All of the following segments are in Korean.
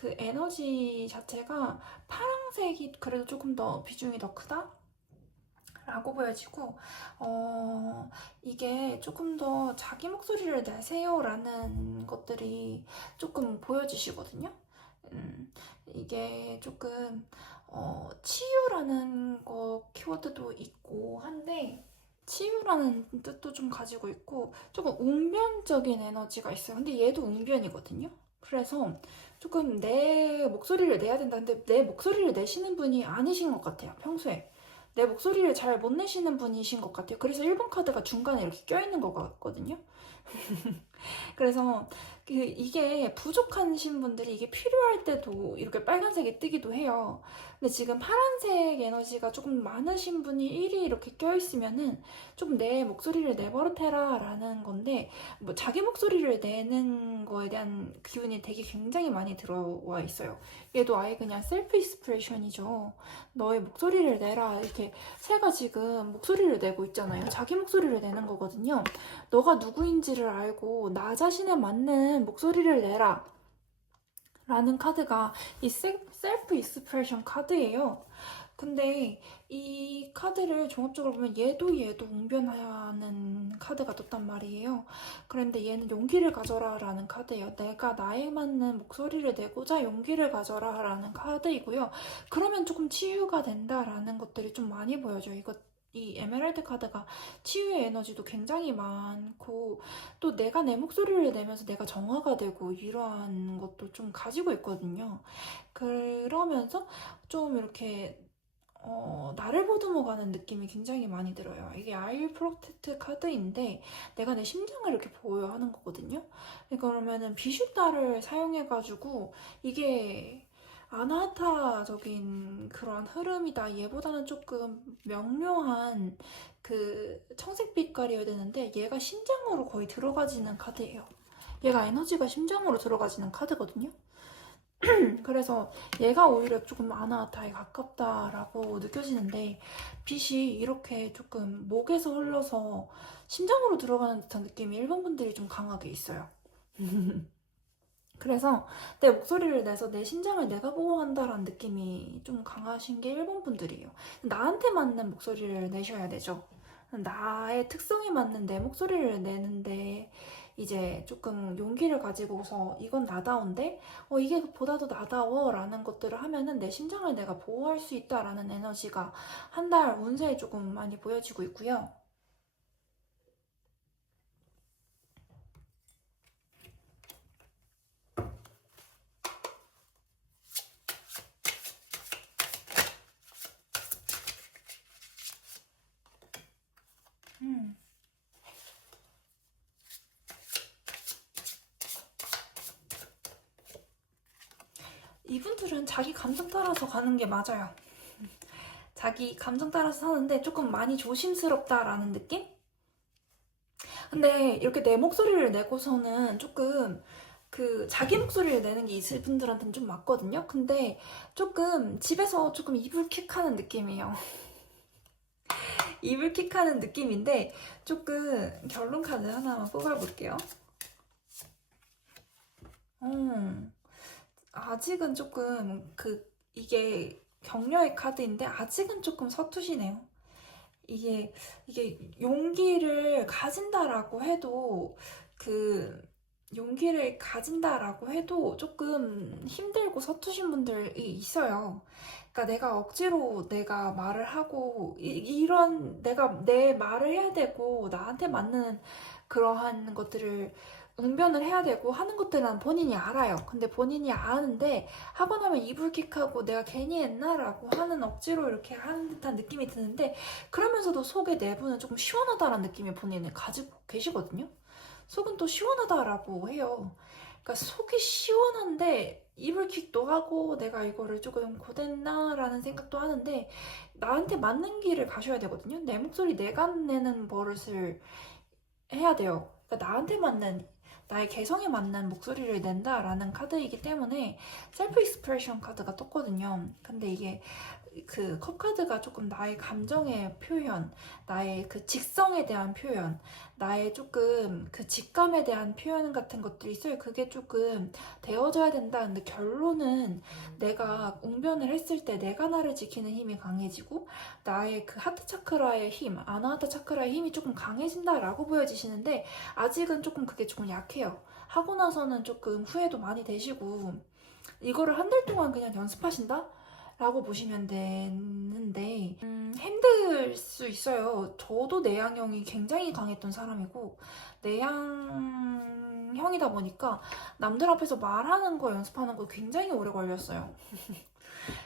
그 에너지 자체가 파란색이 그래도 조금 더 비중이 더 크다? 라고 보여지고, 이게 조금 더 자기 목소리를 내세요 라는 것들이 조금 보여지시거든요. 이게 조금, 치유라는 거 키워드도 있고 한데, 치유라는 뜻도 좀 가지고 있고, 조금 웅변적인 에너지가 있어요. 근데 얘도 웅변이거든요. 그래서 조금 내 목소리를 내야 된다는데, 내 목소리를 내시는 분이 아니신 것 같아요, 평소에. 내 목소리를 잘 못 내시는 분이신 것 같아요. 그래서 1번 카드가 중간에 이렇게 껴있는 것 같거든요. 그래서 이게 부족하신 분들이 이게 필요할 때도 이렇게 빨간색이 뜨기도 해요. 근데 지금 파란색 에너지가 조금 많으신 분이 1이 이렇게 껴있으면은 좀 내 목소리를 내버려테라 라는 건데, 뭐 자기 목소리를 내는 거에 대한 기운이 되게 굉장히 많이 들어와 있어요. 얘도 아예 그냥 셀프 익스프레션이죠. 너의 목소리를 내라. 이렇게 새가 지금 목소리를 내고 있잖아요. 자기 목소리를 내는 거거든요. 너가 누구인지를 알고 나 자신에 맞는 목소리를 내라 라는 카드가 이 셀프 익스프레션 카드예요. 근데 이 카드를 종합적으로 보면 얘도 웅변하는 카드가 떴단 말이에요. 그런데 얘는 용기를 가져라 라는 카드예요. 내가 나에 맞는 목소리를 내고자 용기를 가져라 라는 카드이고요. 그러면 조금 치유가 된다라는 것들이 좀 많이 보여져요. 이 에메랄드 카드가 치유의 에너지도 굉장히 많고, 또 내가 내 목소리를 내면서 내가 정화가 되고 이러한 것도 좀 가지고 있거든요. 그러면서 좀 이렇게 나를 보듬어가는 느낌이 굉장히 많이 들어요. 이게 아일 프로텍트 카드인데 내가 내 심장을 이렇게 보호하는 거거든요. 그러면은 비슈타를 사용해가지고 이게 아나타적인 그런 흐름이다. 얘보다는 조금 명료한 그 청색 빛깔이어야 되는데 얘가 심장으로 거의 들어가지는 카드예요. 얘가 에너지가 심장으로 들어가지는 카드거든요. 그래서 얘가 오히려 조금 아나타에 가깝다라고 느껴지는데, 빛이 이렇게 조금 목에서 흘러서 심장으로 들어가는 듯한 느낌이 1번 분들이 좀 강하게 있어요. 그래서 내 목소리를 내서 내 심장을 내가 보호한다라는 느낌이 좀 강하신 게 1번 분들이에요. 나한테 맞는 목소리를 내셔야 되죠. 나의 특성에 맞는 내 목소리를 내는데 이제 조금 용기를 가지고서 이건 나다운데 이게 보다도 나다워 라는 것들을 하면은 내 심장을 내가 보호할 수 있다라는 에너지가 한 달 운세에 조금 많이 보여지고 있고요. 음. 이분들은 자기 감정 따라서 가는 게 맞아요. 자기 감정 따라서 사는데 조금 많이 조심스럽다라는 느낌? 근데 이렇게 내 목소리를 내고서는 조금 그 자기 목소리를 내는 게 있을 분들한테는 좀 맞거든요. 근데 조금 집에서 조금 이불킥하는 느낌이에요. 이불킥하는 느낌인데 조금 결론 카드 하나만 뽑아볼게요. 아직은 조금 이게 격려의 카드인데 아직은 조금 서투시네요. 이게 용기를 가진다라고 해도 그 용기를 가진다라고 해도 조금 힘들고 서투신 분들이 있어요. 그러니까 내가 억지로 내가 말을 하고 이런 내가 내 말을 해야 되고 나한테 맞는 그러한 것들을 응변을 해야 되고 하는 것들은 본인이 알아요. 근데 본인이 아는데 하고 나면 이불킥하고 내가 괜히 했나라고 하는 억지로 이렇게 하는 듯한 느낌이 드는데, 그러면서도 속의 내부는 조금 시원하다라는 느낌이 본인은 가지고 계시거든요. 속은 또 시원하다라고 해요. 그러니까 속이 시원한데 이불킥도 하고 내가 이거를 조금 고됐나라는 생각도 하는데 나한테 맞는 길을 가셔야 되거든요. 내 목소리 내가 내는 버릇을 해야 돼요. 그러니까 나한테 맞는 나의 개성에 맞는 목소리를 낸다라는 카드이기 때문에 셀프 익스프레션 카드가 떴거든요. 근데 이게 그 컵카드가 조금 나의 감정의 표현, 나의 그 직성에 대한 표현, 나의 조금 그 직감에 대한 표현 같은 것들이 있어요. 그게 조금 되어져야 된다. 근데 결론은 내가 웅변을 했을 때 내가 나를 지키는 힘이 강해지고 나의 그 하트 차크라의 힘, 아나하타 차크라의 힘이 조금 강해진다라고 보여지시는데 아직은 조금 그게 조금 약해요. 하고 나서는 조금 후회도 많이 되시고 이거를 한 달 동안 그냥 연습하신다? 라고 보시면 되는데 힘들 수 있어요. 저도 내향형이 굉장히 강했던 사람이고 내향형이다 보니까 남들 앞에서 말하는 거 연습하는 거 굉장히 오래 걸렸어요.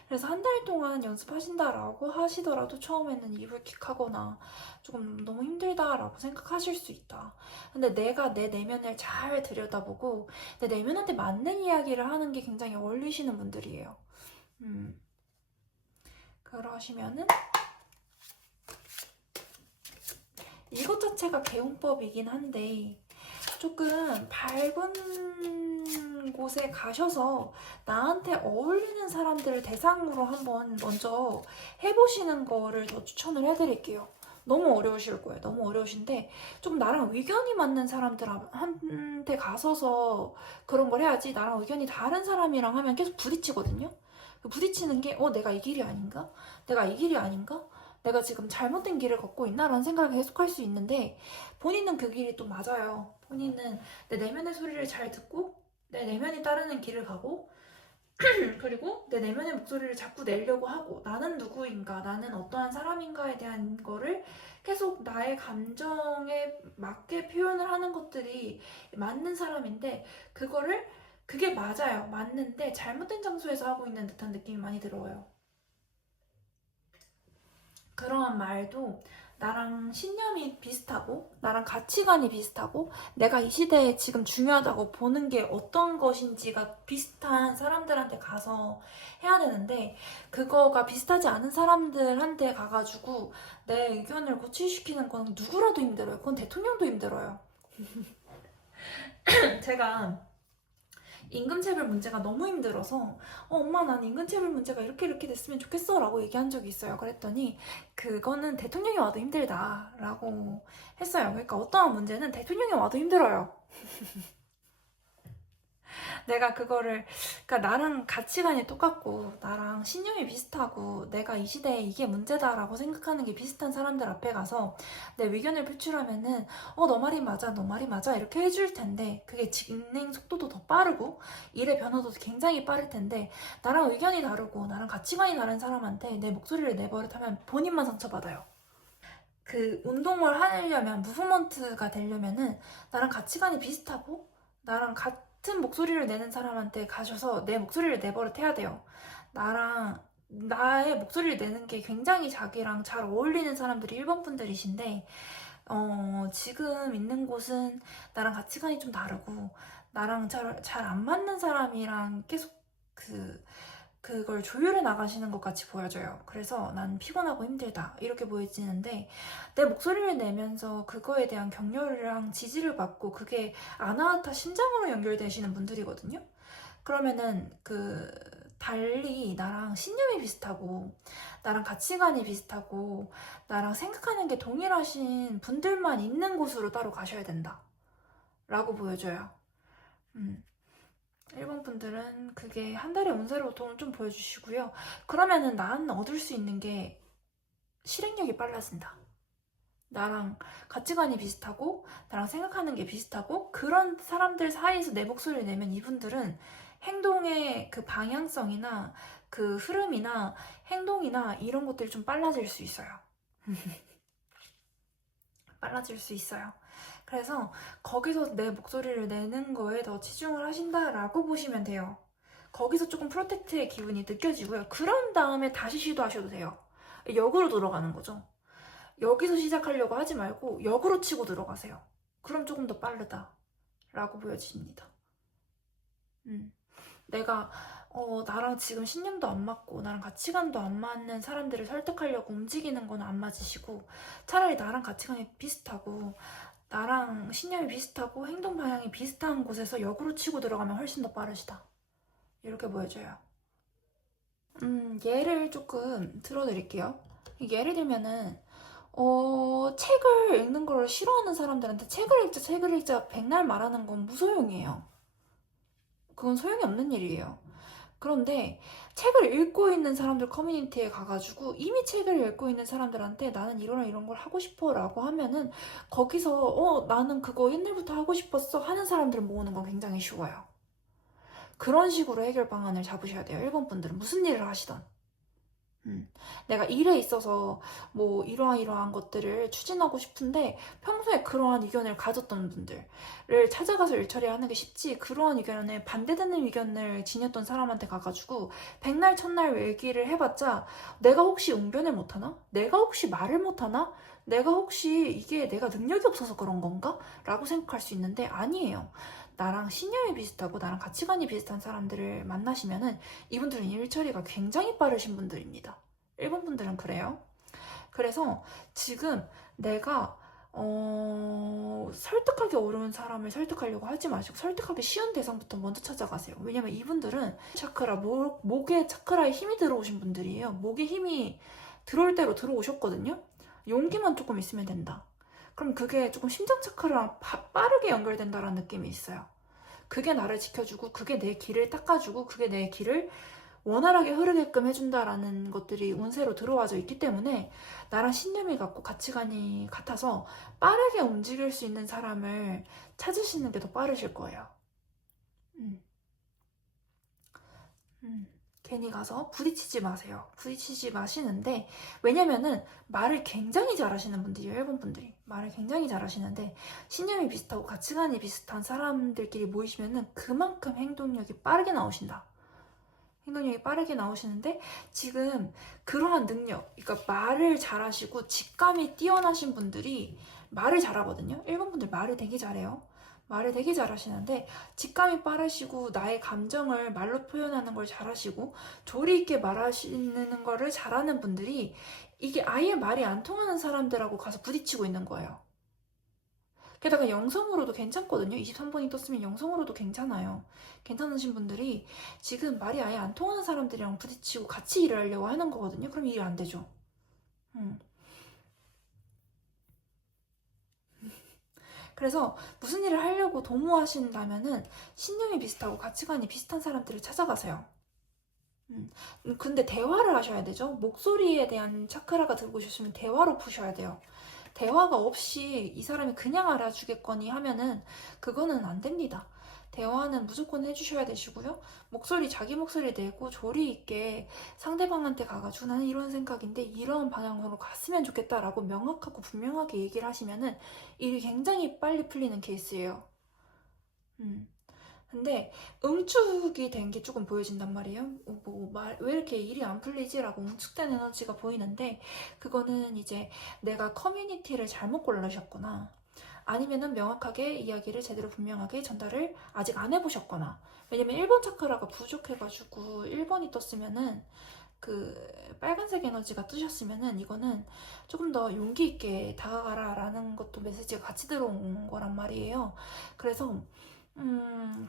그래서 한 달 동안 연습하신다라고 하시더라도 처음에는 이불킥하거나 조금 너무 힘들다라고 생각하실 수 있다. 근데 내가 내 내면을 잘 들여다보고 내 내면한테 맞는 이야기를 하는 게 굉장히 어울리시는 분들이에요. 그러시면은 이것 자체가 개운법이긴 한데 조금 밝은 곳에 가셔서 나한테 어울리는 사람들을 대상으로 한번 먼저 해보시는 거를 더 추천을 해드릴게요. 너무 어려우실 거예요. 너무 어려우신데 좀 나랑 의견이 맞는 사람들한테 가서서 그런 걸 해야지 나랑 의견이 다른 사람이랑 하면 계속 부딪히거든요. 부딪히는 게 내가 이 길이 아닌가? 내가 이 길이 아닌가? 내가 지금 잘못된 길을 걷고 있나? 라는 생각을 계속 할 수 있는데 본인은 그 길이 또 맞아요. 본인은 내 내면의 소리를 잘 듣고 내 내면이 따르는 길을 가고 그리고 내 내면의 목소리를 자꾸 내려고 하고 나는 누구인가? 나는 어떠한 사람인가에 대한 거를 계속 나의 감정에 맞게 표현을 하는 것들이 맞는 사람인데 그게 맞아요. 맞는데 잘못된 장소에서 하고 있는 듯한 느낌이 많이 들어요. 그런 말도 나랑 신념이 비슷하고 나랑 가치관이 비슷하고 내가 이 시대에 지금 중요하다고 보는 게 어떤 것인지가 비슷한 사람들한테 가서 해야 되는데 그거가 비슷하지 않은 사람들한테 가가지고 내 의견을 고취시키는 건 누구라도 힘들어요. 그건 대통령도 힘들어요. 제가 임금체불 문제가 너무 힘들어서 엄마 난 임금체불 문제가 이렇게 됐으면 좋겠어 라고 얘기한 적이 있어요. 그랬더니 그거는 대통령이 와도 힘들다 라고 했어요. 그러니까 어떠한 문제는 대통령이 와도 힘들어요. 내가 그러니까 나랑 가치관이 똑같고 나랑 신념이 비슷하고 내가 이 시대에 이게 문제다라고 생각하는 게 비슷한 사람들 앞에 가서 내 의견을 표출하면은 너 말이 맞아 너 말이 맞아 이렇게 해줄 텐데 그게 진행 속도도 더 빠르고 일의 변화도 굉장히 빠를 텐데 나랑 의견이 다르고 나랑 가치관이 다른 사람한테 내 목소리를 내버릇하면 본인만 상처받아요. 그 운동을 하려면 무브먼트가 되려면은 나랑 가치관이 비슷하고 나랑 같은 목소리를 내는 사람한테 가셔서 내 목소리를 내버릇해야 돼요. 나의 목소리를 내는 게 굉장히 자기랑 잘 어울리는 사람들이 1번 분들이신데 지금 있는 곳은 나랑 가치관이 좀 다르고 나랑 잘 안 맞는 사람이랑 계속 그걸 조율해 나가시는 것 같이 보여져요. 그래서 난 피곤하고 힘들다 이렇게 보여지는데 내 목소리를 내면서 그거에 대한 격려랑 지지를 받고 그게 아나하타 심장으로 연결되시는 분들이거든요. 그러면은 달리 나랑 신념이 비슷하고 나랑 가치관이 비슷하고 나랑 생각하는 게 동일하신 분들만 있는 곳으로 따로 가셔야 된다 라고 보여줘요. 1번 분들은 그게 한 달에 운세로 돈을 좀 보여주시고요. 그러면은 난 얻을 수 있는 게 실행력이 빨라진다. 나랑 가치관이 비슷하고 나랑 생각하는 게 비슷하고 그런 사람들 사이에서 내 목소리를 내면 이분들은 행동의 그 방향성이나 그 흐름이나 행동이나 이런 것들이 좀 빨라질 수 있어요. 빨라질 수 있어요. 그래서 거기서 내 목소리를 내는 거에 더 치중을 하신다라고 보시면 돼요. 거기서 조금 프로텍트의 기분이 느껴지고요. 그런 다음에 다시 시도하셔도 돼요. 역으로 들어가는 거죠. 여기서 시작하려고 하지 말고 역으로 치고 들어가세요. 그럼 조금 더 빠르다라고 보여집니다. 내가 나랑 지금 신념도 안 맞고 나랑 가치관도 안 맞는 사람들을 설득하려고 움직이는 건 안 맞으시고 차라리 나랑 가치관이 비슷하고 나랑 신념이 비슷하고 행동 방향이 비슷한 곳에서 역으로 치고 들어가면 훨씬 더 빠르시다. 이렇게 보여줘요. 예를 조금 들어드릴게요. 예를 들면은 책을 읽는 걸 싫어하는 사람들한테 책을 읽자 백날 말하는 건 무소용이에요. 그건 소용이 없는 일이에요. 그런데 책을 읽고 있는 사람들 커뮤니티에 가가지고 이미 책을 읽고 있는 사람들한테 나는 이런 걸 하고 싶어 라고 하면은 거기서 나는 그거 옛날부터 하고 싶었어 하는 사람들 모으는 건 굉장히 쉬워요. 그런 식으로 해결 방안을 잡으셔야 돼요. 일본 분들은 무슨 일을 하시던. 내가 일에 있어서 뭐 이러한 것들을 추진하고 싶은데 평소에 그러한 의견을 가졌던 분들을 찾아가서 일 처리하는 게 쉽지, 그러한 의견에 반대되는 의견을 지녔던 사람한테 가가지고 백날 첫날 얘기를 해봤자 내가 혹시 웅변을 못하나? 내가 혹시 말을 못하나? 내가 혹시 이게 내가 능력이 없어서 그런 건가? 라고 생각할 수 있는데 아니에요. 나랑 신념이 비슷하고 나랑 가치관이 비슷한 사람들을 만나시면은 이분들은 일 처리가 굉장히 빠르신 분들입니다. 일본 분들은 그래요. 그래서 지금 내가 설득하기 어려운 사람을 설득하려고 하지 마시고 설득하기 쉬운 대상부터 먼저 찾아가세요. 왜냐면 이분들은 차크라, 목에 차크라에 힘이 들어오신 분들이에요. 목에 힘이 들어올 대로 들어오셨거든요. 용기만 조금 있으면 된다. 그럼 그게 조금 심장 차크라랑 빠르게 연결된다라는 느낌이 있어요. 그게 나를 지켜주고 그게 내 길을 닦아주고 그게 내 길을 원활하게 흐르게끔 해준다라는 것들이 운세로 들어와져 있기 때문에 나랑 신념이 같고 가치관이 같아서 빠르게 움직일 수 있는 사람을 찾으시는 게 더 빠르실 거예요. 음. 괜히 가서 부딪히지 마세요. 부딪히지 마시는데, 왜냐면은 말을 굉장히 잘하시는 분들이에요. 일본 분들이 말을 굉장히 잘하시는데 신념이 비슷하고 가치관이 비슷한 사람들끼리 모이시면은 그만큼 행동력이 빠르게 나오신다. 행동력이 빠르게 나오시는데 지금 그러한 능력, 그러니까 말을 잘하시고 직감이 뛰어나신 분들이 말을 잘하거든요. 일본 분들 말을 되게 잘해요. 말을 되게 잘하시는데 직감이 빠르시고 나의 감정을 말로 표현하는 걸 잘하시고 조리 있게 말하시는 거를 잘하는 분들이 이게 아예 말이 안 통하는 사람들하고 가서 부딪히고 있는 거예요. 게다가 영성으로도 괜찮거든요. 23번이 떴으면 영성으로도 괜찮아요. 괜찮으신 분들이 지금 말이 아예 안 통하는 사람들이랑 부딪히고 같이 일을 하려고 하는 거거든요. 그럼 일이 안 되죠. 음. 그래서 무슨 일을 하려고 도모하신다면은 신념이 비슷하고 가치관이 비슷한 사람들을 찾아가세요. 근데 대화를 하셔야 되죠. 목소리에 대한 차크라가 들고 오셨으면 대화로 푸셔야 돼요. 대화가 없이 이 사람이 그냥 알아주겠거니 하면은 그거는 안 됩니다. 대화는 무조건 해주셔야 되시고요. 자기 목소리 내고 조리 있게 상대방한테 가가지고 나는 이런 생각인데 이런 방향으로 갔으면 좋겠다라고 명확하고 분명하게 얘기를 하시면은 일이 굉장히 빨리 풀리는 케이스예요. 음. 근데 응축이 된 게 조금 보여진단 말이에요. 왜 이렇게 일이 안 풀리지라고 응축된 에너지가 보이는데 그거는 이제 내가 커뮤니티를 잘못 고르셨거나 아니면은 명확하게 이야기를 제대로 분명하게 전달을 아직 안 해보셨거나, 왜냐면 1번 차크라가 부족해가지고 1번이 떴으면은 그 빨간색 에너지가 뜨셨으면은 이거는 조금 더 용기 있게 다가가라 라는 것도 메시지가 같이 들어온 거란 말이에요. 그래서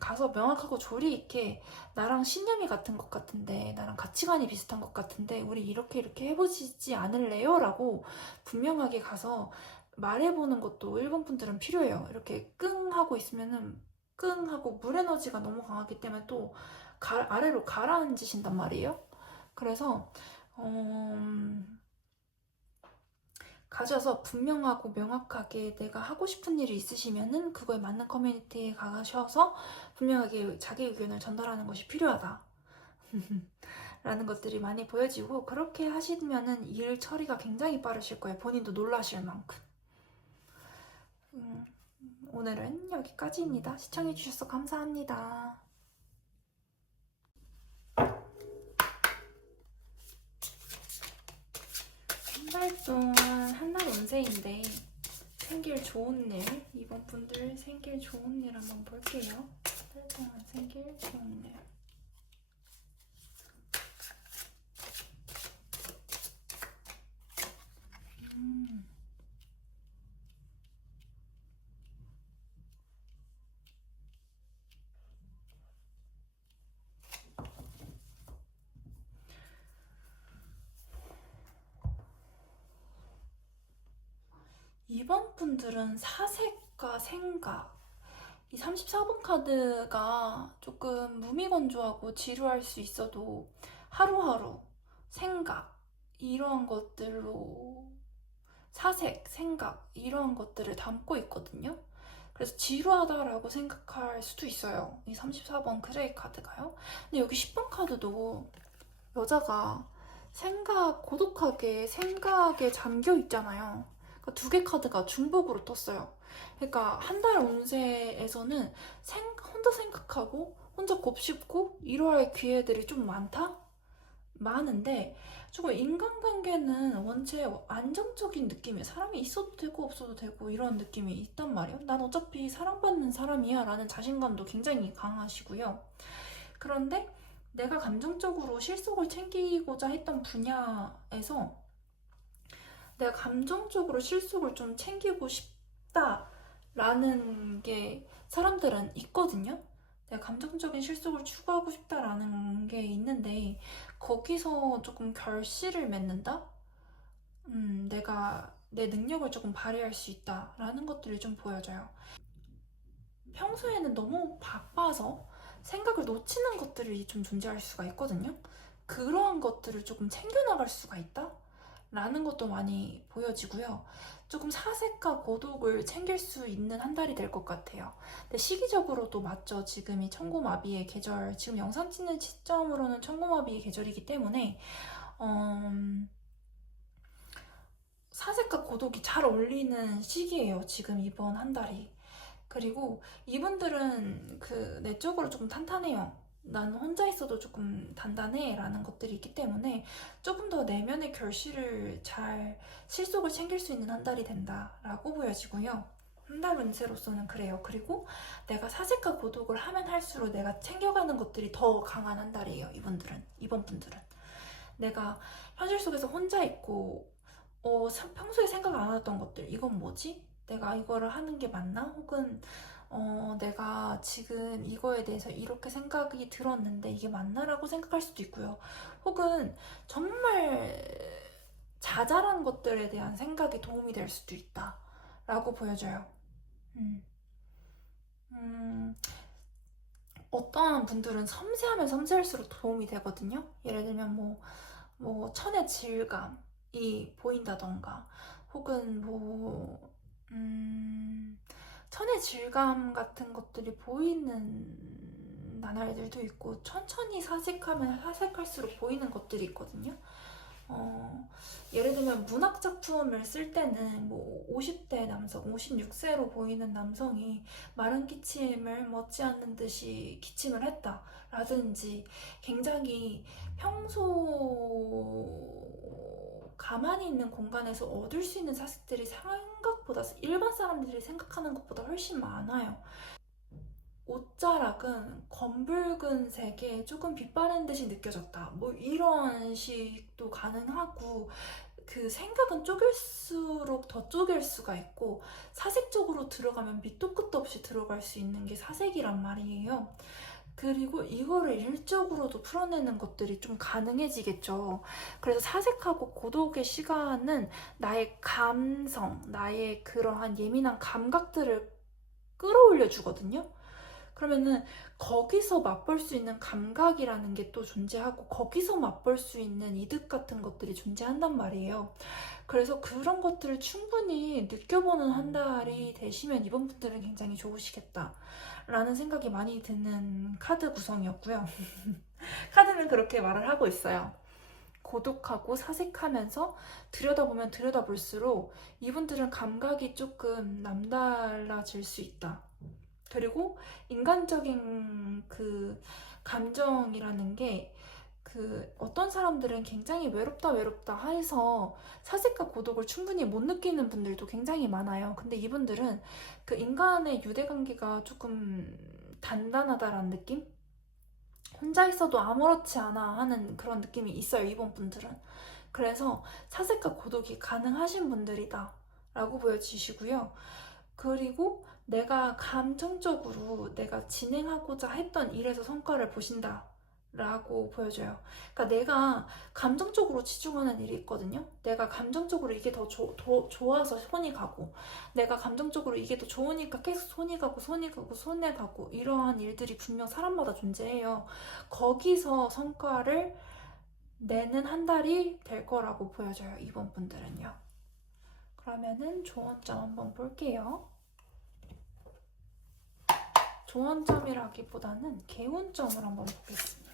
가서 명확하고 조리 있게 나랑 신념이 같은 것 같은데 나랑 가치관이 비슷한 것 같은데 우리 이렇게 해보시지 않을래요? 라고 분명하게 가서 말해보는 것도 일본 분들은 필요해요. 이렇게 끙 하고 있으면은 끙 하고 물 에너지가 너무 강하기 때문에 또 아래로 가라앉으신단 말이에요. 그래서 가셔서 분명하고 명확하게 내가 하고 싶은 일이 있으시면은 그거에 맞는 커뮤니티에 가셔서 분명하게 자기 의견을 전달하는 것이 필요하다 라는 것들이 많이 보여지고, 그렇게 하시면은 일 처리가 굉장히 빠르실 거예요. 본인도 놀라실 만큼. 오늘은 여기까지입니다. 시청해주셔서 감사합니다. 한 달 동안 한달 운세인데 생길 좋은 일, 이번 분들 생길 좋은 일 한번 볼게요. 한 달 동안 생길 좋은 일. 이번 분들은 사색과 생각, 이 34번 카드가 조금 무미건조하고 지루할 수 있어도 하루하루 생각, 이러한 것들로 사색, 생각, 이러한 것들을 담고 있거든요. 그래서 지루하다라고 생각할 수도 있어요. 이 34번 그레이 카드가요. 근데 여기 10번 카드도 여자가 고독하게 생각에 잠겨 있잖아요. 그러니까 두 개 카드가 중복으로 떴어요. 그러니까 한 달 운세에서는 혼자 생각하고 혼자 곱씹고 이러할 기회들이 좀 많은데 조금 인간관계는 원체 안정적인 느낌이에요. 사람이 있어도 되고 없어도 되고 이런 느낌이 있단 말이에요. 난 어차피 사랑받는 사람이야 라는 자신감도 굉장히 강하시고요. 그런데 내가 감정적으로 실속을 챙기고자 했던 분야에서 내가 감정적으로 실속을 좀 챙기고 싶다라는 게 사람들은 있거든요. 내가 감정적인 실속을 추구하고 싶다라는 게 있는데 거기서 조금 결실을 맺는다? 내가 내 능력을 조금 발휘할 수 있다라는 것들이 좀 보여져요. 평소에는 너무 바빠서 생각을 놓치는 것들이 좀 존재할 수가 있거든요. 그러한 것들을 조금 챙겨나갈 수가 있다? 라는 것도 많이 보여지고요. 조금 사색과 고독을 챙길 수 있는 한 달이 될 것 같아요. 근데 시기적으로도 맞죠. 지금이 천고마비의 계절, 지금 영상 찍는 시점으로는 천고마비의 계절이기 때문에 사색과 고독이 잘 어울리는 시기예요. 지금 이번 한 달이. 그리고 이분들은 그 내적으로 조금 탄탄해요. 나는 혼자 있어도 조금 단단해 라는 것들이 있기 때문에 조금 더 내면의 결실을 잘 실속을 챙길 수 있는 한 달이 된다 라고 보여지고요. 한 달 운세로서는 그래요. 그리고 내가 사색과 고독을 하면 할수록 내가 챙겨가는 것들이 더 강한 한 달이에요. 이번 분들은 내가 현실 속에서 혼자 있고 평소에 생각 안 하던 것들, 이건 뭐지? 내가 이거를 하는 게 맞나? 혹은 내가 지금 이거에 대해서 이렇게 생각이 들었는데 이게 맞나라고 생각할 수도 있고요. 혹은 정말 자잘한 것들에 대한 생각이 도움이 될 수도 있다라고 보여져요. 음. 음, 어떠한 분들은 섬세하면 섬세할수록 도움이 되거든요. 예를 들면 천의 질감이 보인다던가 혹은 천의 질감 같은 것들이 보이는 나날들도 있고 천천히 사색하면 사색할수록 보이는 것들이 있거든요. 예를 들면 문학 작품을 쓸 때는 50대 남성, 56세로 보이는 남성이 마른 기침을 멎지 않는 듯이 기침을 했다 라든지 굉장히 평소 가만히 있는 공간에서 얻을 수 있는 사색들이 생각보다 일반 사람들이 생각하는 것보다 훨씬 많아요. 옷자락은 검붉은 색에 조금 빛바랜 듯이 느껴졌다. 이런 식도 가능하고, 그 생각은 쪼갤수록 더 쪼갤 수가 있고, 사색적으로 들어가면 밑도 끝도 없이 들어갈 수 있는 게 사색이란 말이에요. 그리고 이거를 일적으로도 풀어내는 것들이 좀 가능해지겠죠. 그래서 사색하고 고독의 시간은 나의 감성, 나의 그러한 예민한 감각들을 끌어올려 주거든요. 그러면은 거기서 맛볼 수 있는 감각이라는 게 또 존재하고 거기서 맛볼 수 있는 이득 같은 것들이 존재한단 말이에요. 그래서 그런 것들을 충분히 느껴보는 한 달이 되시면 이번 분들은 굉장히 좋으시겠다 라는 생각이 많이 드는 카드 구성이었고요. 카드는 그렇게 말을 하고 있어요. 고독하고 사색하면서 들여다보면 들여다볼수록 이분들은 감각이 조금 남달라질 수 있다. 그리고 인간적인 그 감정이라는 게 어떤 사람들은 굉장히 외롭다 해서 사색과 고독을 충분히 못 느끼는 분들도 굉장히 많아요. 근데 이분들은 그 인간의 유대관계가 조금 단단하다라는 느낌? 혼자 있어도 아무렇지 않아 하는 그런 느낌이 있어요, 이번 분들은. 그래서 사색과 고독이 가능하신 분들이다 라고 보여지시고요. 그리고 내가 감정적으로 내가 진행하고자 했던 일에서 성과를 보신다 라고 보여줘요. 그러니까 내가 감정적으로 치중하는 일이 있거든요. 내가 감정적으로 이게 더 좋아서 손이 가고, 내가 감정적으로 이게 더 좋으니까 계속 손이 가고 손이 가고 손에 가고, 이러한 일들이 분명 사람마다 존재해요. 거기서 성과를 내는 한 달이 될 거라고 보여져요, 이번 분들은요. 그러면은 조언점 한번 볼게요. 조언점이라기보다는 개운점을 한번 보겠습니다.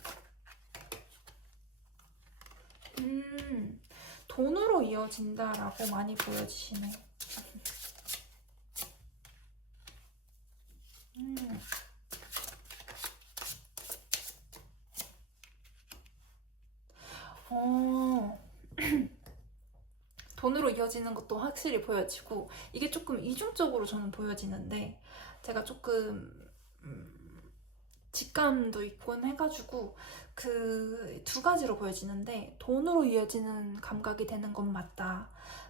돈으로 이어진다라고 많이 보여지시네. 돈으로 이어지는 것도 확실히 보여지고, 이게 조금 이중적으로 저는 보여지는데, 제가 조금 직감도 있곤 해가지고 그 두 가지로 보여지는데, 돈으로 이어지는 감각이 되는 건 맞다.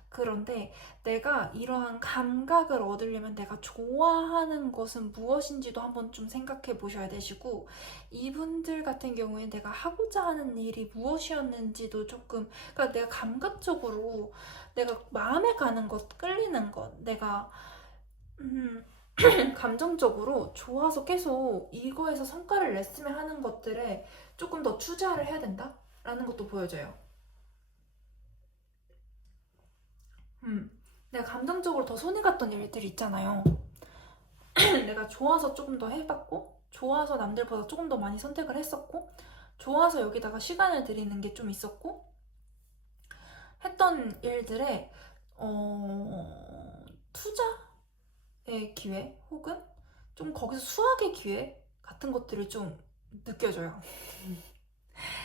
그런데 내가 이러한 감각을 얻으려면 내가 좋아하는 것은 무엇인지도 한번 좀 생각해 보셔야 되시고, 이분들 같은 경우에 내가 하고자 하는 일이 무엇이었는지도 조금, 그러니까 내가 감각적으로 내가 마음에 가는 것, 끌리는 것, 내가 감정적으로 좋아서 계속 이거에서 성과를 냈으면 하는 것들에 조금 더 투자를 해야 된다라는 것도 보여져요. 내가 감정적으로 더 손이 갔던 일들이 있잖아요. 내가 좋아서 조금 더 해봤고, 좋아서 남들보다 조금 더 많이 선택을 했었고, 좋아서 여기다가 시간을 들이는 게 좀 있었고, 했던 일들에 투자의 기회 혹은 좀 거기서 수학의 기회 같은 것들을 좀 느껴져요.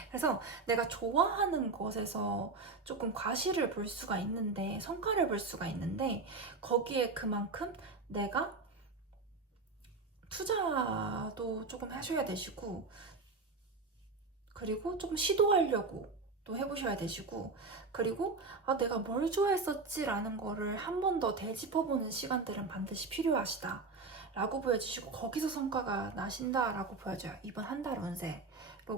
그래서 내가 좋아하는 것에서 조금 과실을 볼 수가 있는데, 성과를 볼 수가 있는데, 거기에 그만큼 내가 투자도 조금 하셔야 되시고, 그리고 조금 시도하려고 또 해보셔야 되시고, 그리고 내가 뭘 좋아했었지 라는 거를 한 번 더 되짚어보는 시간들은 반드시 필요하시다 라고 보여주시고, 거기서 성과가 나신다 라고 보여져요. 이번 한 달 운세로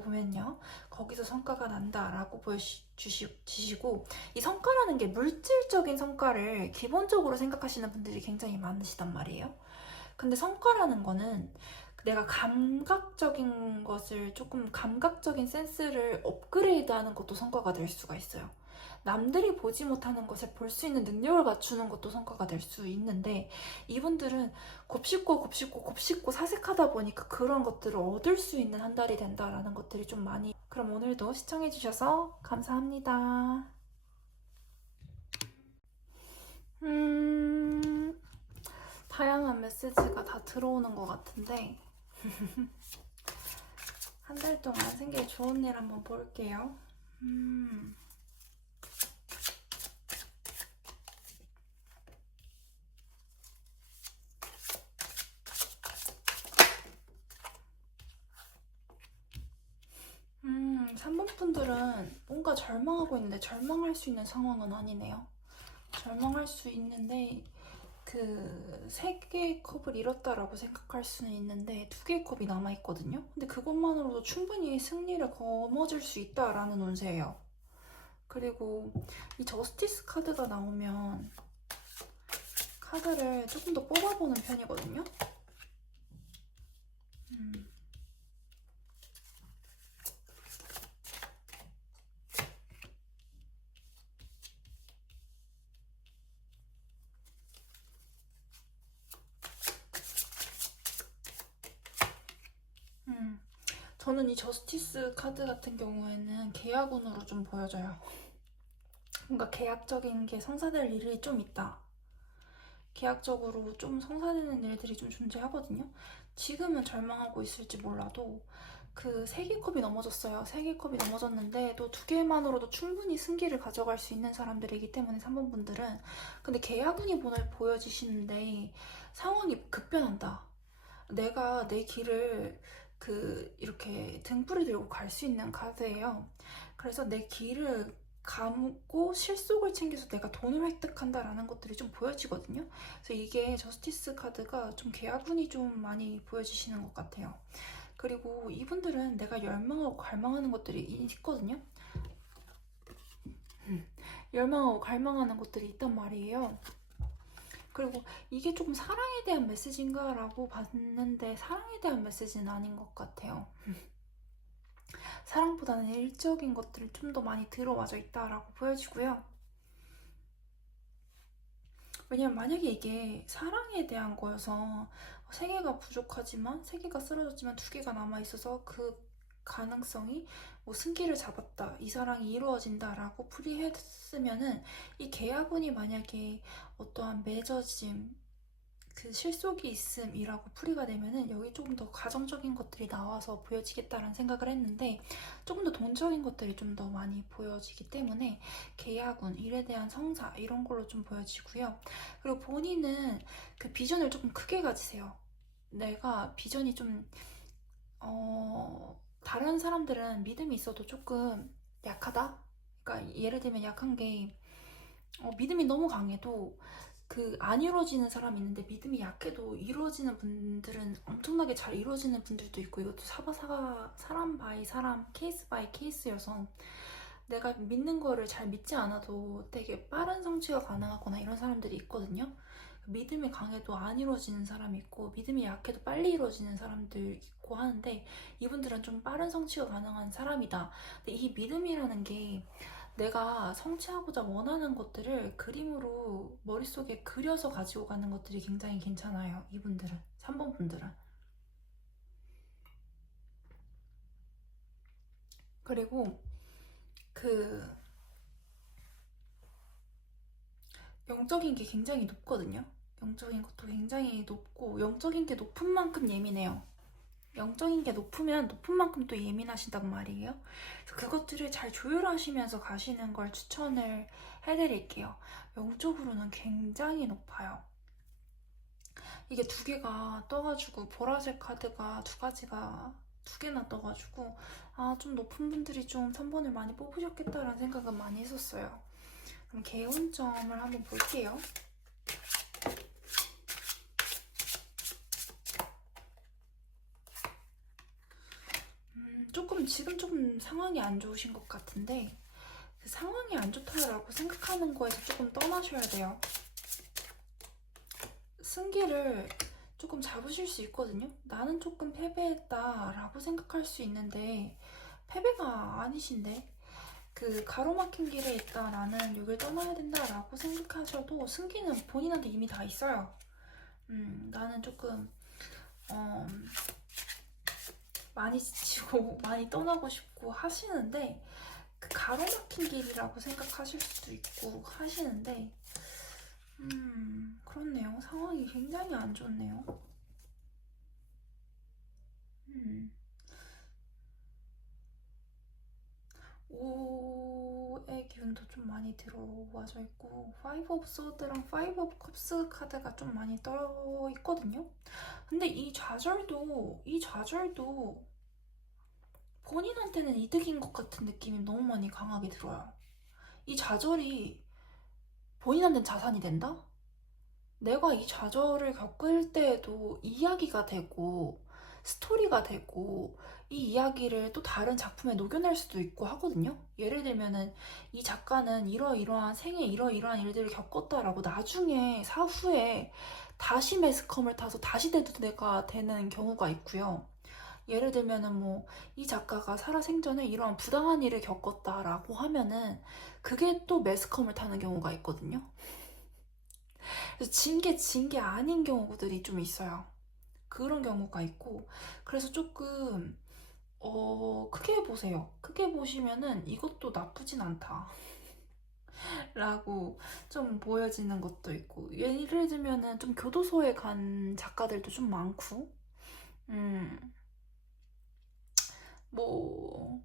보면요, 거기서 성과가 난다 라고 보여주시고, 이 성과라는 게 물질적인 성과를 기본적으로 생각하시는 분들이 굉장히 많으시단 말이에요. 근데 성과라는 거는 내가 감각적인 것을, 조금 감각적인 센스를 업그레이드하는 것도 성과가 될 수가 있어요. 남들이 보지 못하는 것을 볼 수 있는 능력을 갖추는 것도 성과가 될 수 있는데, 이분들은 곱씹고 사색하다 보니까 그런 것들을 얻을 수 있는 한 달이 된다라는 것들이 좀 많이. 그럼 오늘도 시청해주셔서 감사합니다. 다양한 메시지가 다 들어오는 것 같은데 한 달 동안 생길 좋은 일 한번 볼게요. 음, 3번 분들은 뭔가 절망하고 있는데 절망할 수 있는 상황은 아니네요. 절망할 수 있는데 그 3개의 컵을 잃었다라고 생각할 수는 있는데 2개의 컵이 남아있거든요. 근데 그것만으로도 충분히 승리를 거머쥘 수 있다라는 운세예요. 그리고 이 저스티스 카드가 나오면 카드를 조금 더 뽑아보는 편이거든요. 저는 이 저스티스 카드 같은 경우에는 계약운으로 좀 보여져요. 뭔가 계약적인 게 성사될 일이 좀 있다. 계약적으로 좀 성사되는 일들이 좀 존재하거든요. 지금은 절망하고 있을지 몰라도 그 3개 컵이 넘어졌어요. 3개 컵이 넘어졌는데 또 2개만으로도 충분히 승기를 가져갈 수 있는 사람들이기 때문에 3번 분들은. 근데 계약운이 보여지시는데 상황이 급변한다. 내가 내 길을 이렇게 등불을 들고 갈 수 있는 카드예요. 그래서 내 길을 감고 실속을 챙겨서 내가 돈을 획득한다라는 것들이 좀 보여지거든요. 그래서 이게 저스티스 카드가 좀 계약운이 좀 많이 보여지시는 것 같아요. 그리고 이분들은 내가 열망하고 갈망하는 것들이 있거든요. 열망하고 갈망하는 것들이 있단 말이에요. 그리고 이게 조금 사랑에 대한 메시지인가 라고 봤는데 사랑에 대한 메시지는 아닌 것 같아요. 사랑보다는 일적인 것들이 좀 더 많이 들어와져 있다라고 보여지고요. 왜냐면 만약에 이게 사랑에 대한 거여서 세 개가 부족하지만 세 개가 쓰러졌지만 두 개가 남아있어서 그 가능성이 뭐 승기를 잡았다, 이 사랑이 이루어진다라고 풀이했으면은 이 계약운이 만약에 어떠한 맺어짐, 그 실속이 있음이라고 풀이가 되면은 여기 조금 더 가정적인 것들이 나와서 보여지겠다라는 생각을 했는데 조금 더 돈적인 것들이 좀 더 많이 보여지기 때문에 계약운, 일에 대한 성사 이런 걸로 좀 보여지고요. 그리고 본인은 그 비전을 조금 크게 가지세요. 내가 비전이 좀 다른 사람들은 믿음이 있어도 조금 약하다? 그러니까 예를 들면 약한 게 믿음이 너무 강해도 그 안 이루어지는 사람이 있는데 믿음이 약해도 이루어지는 분들은 엄청나게 잘 이루어지는 분들도 있고 이것도 사람 바이 사람 케이스 바이 케이스여서 내가 믿는 거를 잘 믿지 않아도 되게 빠른 성취가 가능하거나 이런 사람들이 있거든요. 믿음이 강해도 안 이루어지는 사람이 있고 믿음이 약해도 빨리 이루어지는 사람들 있고 하는데 이분들은 좀 빠른 성취가 가능한 사람이다. 근데 이 믿음이라는 게 내가 성취하고자 원하는 것들을 그림으로 머릿속에 그려서 가지고 가는 것들이 굉장히 괜찮아요. 이분들은 3번 분들은. 그리고 그 영적인 게 굉장히 높거든요. 영적인 것도 굉장히 높고 영적인 게 높은 만큼 예민해요. 영적인 게 높으면 높은 만큼 또 예민하신단 말이에요. 그것들을 잘 조율하시면서 가시는 걸 추천을 해드릴게요. 영적으로는 굉장히 높아요. 이게 두 개가 떠가지고 보라색 카드가 두 가지가 두 개나 떠가지고 좀 높은 분들이 좀 3번을 많이 뽑으셨겠다라는 생각은 많이 했었어요. 그럼 개운점을 한번 볼게요. 지금 조금 상황이 안 좋으신 것 같은데 그 상황이 안 좋다라고 생각하는 거에서 조금 떠나셔야 돼요. 승기를 조금 잡으실 수 있거든요. 나는 조금 패배했다라고 생각할 수 있는데 패배가 아니신데 그 가로막힌 길에 있다, 나는 여길 떠나야 된다라고 생각하셔도 승기는 본인한테 이미 다 있어요. 나는 조금 많이 지치고 많이 떠나고 싶고 하시는데 그 가로막힌 길이라고 생각하실 수도 있고 하시는데 그렇네요. 상황이 굉장히 안 좋네요. 오의 기운도 좀 많이 들어와져 있고 파이브 오브 소드랑 파이브 오브 컵스 카드가 좀 많이 떠 있거든요. 근데 이 좌절도 본인한테는 이득인 것 같은 느낌이 너무 많이 강하게 들어요. 이 좌절이 본인한테는 자산이 된다? 내가 이 좌절을 겪을 때에도 이야기가 되고 스토리가 되고 이 이야기를 또 다른 작품에 녹여낼 수도 있고 하거든요. 예를 들면은 이 작가는 이러이러한 생에 이러이러한 일들을 겪었다라고 나중에 사후에 다시 매스컴을 타서 다시 대두가 되는 경우가 있고요. 예를 들면은 뭐 이 작가가 살아생전에 이러한 부당한 일을 겪었다라고 하면은 그게 또 매스컴을 타는 경우가 있거든요. 그래서 진 게 아닌 경우들이 좀 있어요. 그런 경우가 있고 그래서 조금 크게 보세요. 크게 보시면은 이것도 나쁘진 않다 라고 좀 보여지는 것도 있고 예를 들면은 좀 교도소에 간 작가들도 좀 많고 뭐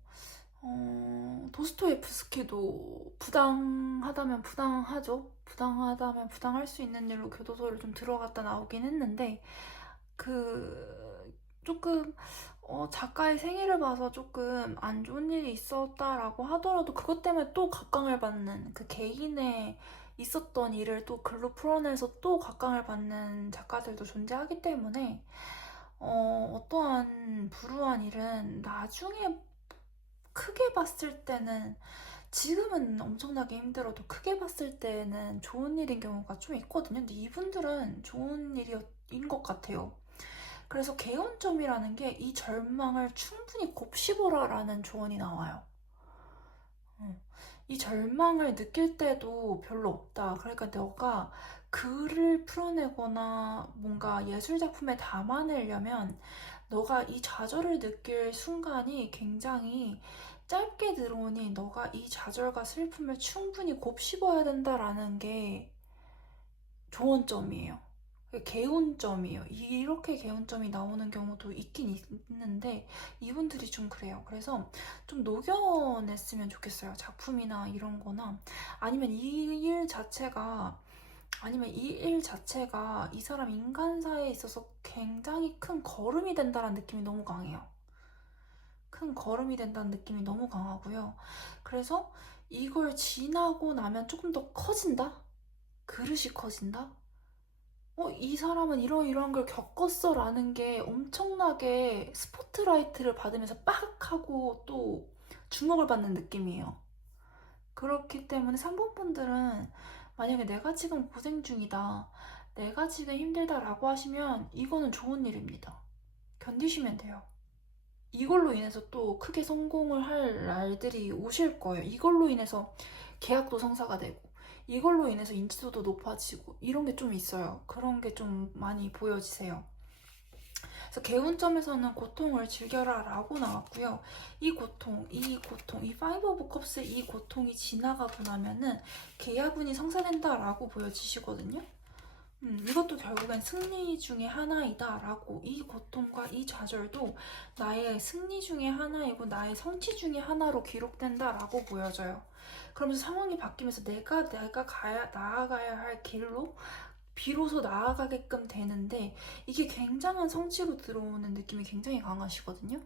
도스토옙스키도 부당하다면 부당하죠. 부당하다면 부당할 수 있는 일로 교도소를 좀 들어갔다 나오긴 했는데 그 조금 작가의 생일을 봐서 조금 안 좋은 일이 있었다라고 하더라도 그것 때문에 또 각광을 받는 그 개인의 있었던 일을 또 글로 풀어내서 또 각광을 받는 작가들도 존재하기 때문에 어떠한 불우한 일은 나중에 크게 봤을 때는, 지금은 엄청나게 힘들어도 크게 봤을 때는 좋은 일인 경우가 좀 있거든요. 근데 이분들은 좋은 일인 것 같아요. 그래서 개운점이라는 게 이 절망을 충분히 곱씹어라 라는 조언이 나와요. 이 절망을 느낄 때도 별로 없다. 그러니까 너가 글을 풀어내거나 뭔가 예술작품에 담아내려면 너가 이 좌절을 느낄 순간이 굉장히 짧게 들어오니 너가 이 좌절과 슬픔을 충분히 곱씹어야 된다라는 게 조언점이에요. 개운점이에요. 이렇게 개운점이 나오는 경우도 있긴 있는데 이분들이 좀 그래요. 그래서 좀 녹여냈으면 좋겠어요. 작품이나 이런 거나 아니면 이 일 자체가 이 사람 인간사에 있어서 굉장히 큰 거름이 된다는 느낌이 너무 강해요. 큰 거름이 된다는 느낌이 너무 강하고요. 그래서 이걸 지나고 나면 조금 더 커진다? 그릇이 커진다? 이 사람은 이러이러한 걸 겪었어 라는 게 엄청나게 스포트라이트를 받으면서 빡 하고 또 주목을 받는 느낌이에요. 그렇기 때문에 3번 분들은 만약에 내가 지금 고생 중이다, 내가 지금 힘들다 라고 하시면 이거는 좋은 일입니다. 견디시면 돼요. 이걸로 인해서 또 크게 성공을 할 날들이 오실 거예요. 이걸로 인해서 계약도 성사가 되고 이걸로 인해서 인지도도 높아지고 이런 게 좀 있어요. 그런 게 좀 많이 보여지세요. 그래서 개운점에서는 고통을 즐겨라 라고 나왔고요. 이 이 파이브 오브 컵스 이 고통이 지나가고 나면은 계약운이 성사된다 라고 보여지시거든요. 이것도 결국엔 승리 중에 하나이다 라고, 이 고통과 이 좌절도 나의 승리 중에 하나이고 나의 성취 중에 하나로 기록된다 라고 보여져요. 그러면서 상황이 바뀌면서 내가 나아가야 할 길로 비로소 나아가게끔 되는데 이게 굉장한 성취로 들어오는 느낌이 굉장히 강하시거든요.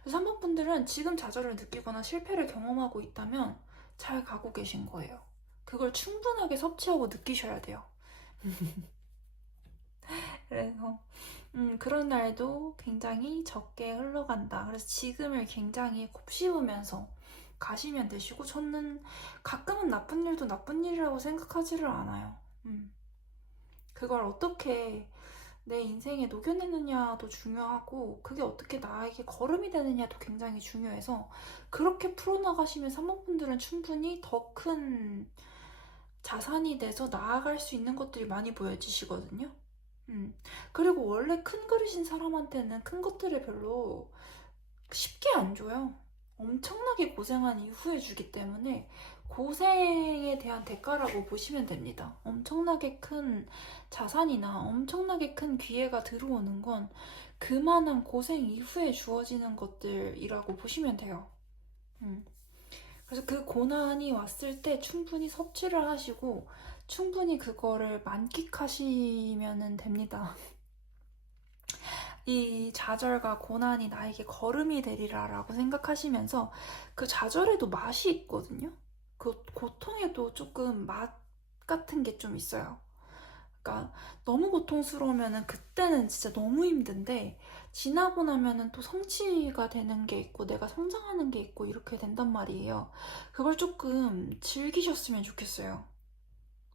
그래서 3번 분들은 지금 좌절을 느끼거나 실패를 경험하고 있다면 잘 가고 계신 거예요. 그걸 충분하게 섭취하고 느끼셔야 돼요. 그래서 그런 날도 굉장히 적게 흘러간다. 그래서 지금을 굉장히 곱씹으면서 가시면 되시고, 저는 가끔은 나쁜 일도 나쁜 일이라고 생각하지를 않아요. 그걸 어떻게 내 인생에 녹여내느냐도 중요하고 그게 어떻게 나에게 거름이 되느냐도 굉장히 중요해서 그렇게 풀어나가시면 3번 분들은 충분히 더 큰 자산이 돼서 나아갈 수 있는 것들이 많이 보여지시거든요. 그리고 원래 큰 그릇인 사람한테는 큰 것들을 별로 쉽게 안 줘요. 엄청나게 고생한 이후에 주기 때문에 고생에 대한 대가라고 보시면 됩니다. 엄청나게 큰 자산이나 엄청나게 큰 기회가 들어오는 건 그만한 고생 이후에 주어지는 것들이라고 보시면 돼요. 그래서 그 고난이 왔을 때 충분히 섭취를 하시고 충분히 그거를 만끽하시면 됩니다. 이 좌절과 고난이 나에게 거름이 되리라 라고 생각하시면서 그 좌절에도 맛이 있거든요. 그 고통에도 조금 맛 같은 게 좀 있어요. 그러니까 너무 고통스러우면은 그때는 진짜 너무 힘든데 지나고 나면은 또 성취가 되는 게 있고 내가 성장하는 게 있고 이렇게 된단 말이에요. 그걸 조금 즐기셨으면 좋겠어요.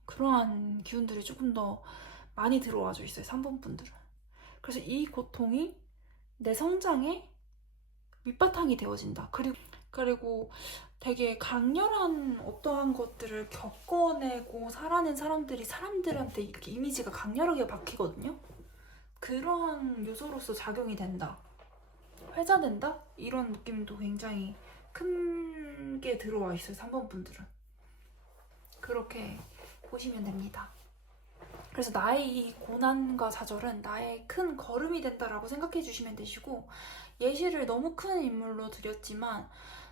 그러한 기운들이 조금 더 많이 들어와져 있어요. 3번 분들은. 그래서 이 고통이 내 성장의 밑바탕이 되어진다. 그리고 되게 강렬한 어떠한 것들을 겪어내고 살아낸 사람들한테 이렇게 이미지가 강렬하게 박히거든요. 그러한 요소로서 작용이 된다. 회자된다? 이런 느낌도 굉장히 큰 게 들어와 있어요. 3번 분들은. 그렇게 보시면 됩니다. 그래서 나의 이 고난과 좌절은 나의 큰 거름이 된다라고 생각해 주시면 되시고, 예시를 너무 큰 인물로 드렸지만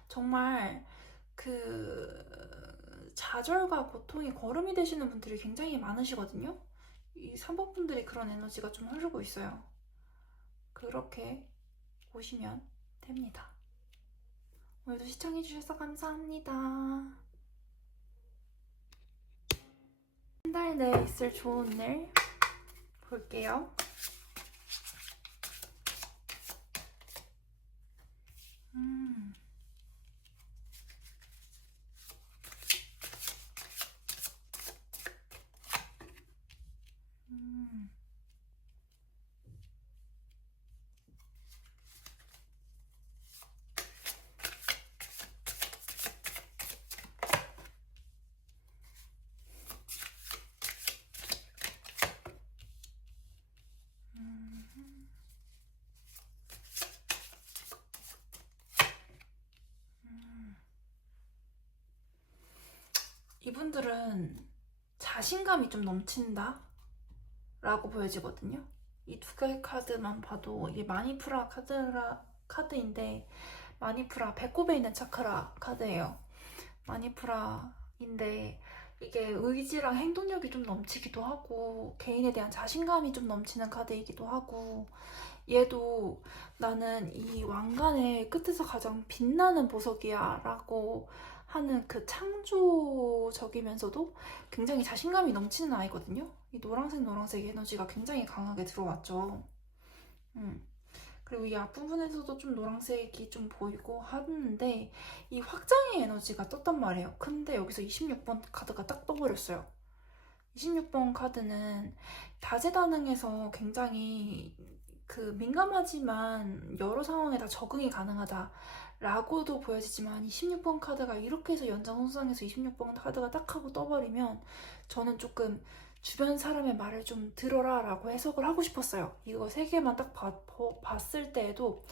정말 그 좌절과 고통이 거름이 되시는 분들이 굉장히 많으시거든요. 이 3번 분들이 그런 에너지가 좀 흐르고 있어요. 그렇게 보시면 됩니다. 오늘도 시청해주셔서 감사합니다. 한 달 내에 있을 좋은 일 볼게요. 음. 음. 음. 음. 이분들은 자신감이 좀 넘친다 라고 보여지거든요. 이 두 개의 카드만 봐도 이게 마니프라 카드인데, 마니프라 배꼽에 있는 차크라 카드예요. 마니프라인데 이게 의지랑 행동력이 좀 넘치기도 하고 개인에 대한 자신감이 좀 넘치는 카드이기도 하고, 얘도 나는 이 왕관의 끝에서 가장 빛나는 보석이야 라고 하는 그 창조적이면서도 굉장히 자신감이 넘치는 아이거든요. 이 노란색 에너지가 굉장히 강하게 들어왔죠. 음. 그리고 이 앞부분에서도 좀 노란색이 좀 보이고 하는데, 이 확장의 에너지가 떴단 말이에요. 근데 여기서 26번 카드가 딱 떠버렸어요. 26번 카드는 다재다능해서 굉장히 그 민감하지만 여러 상황에 다 적응이 가능하다 라고도 보여지지만, 26번 카드가 이렇게 해서 연장선상에서 26번 카드가 딱 하고 떠버리면 저는 조금 주변 사람의 말을 좀 들어라 라고 해석을 하고 싶었어요. 이거 세 개만 딱 봤을 때에도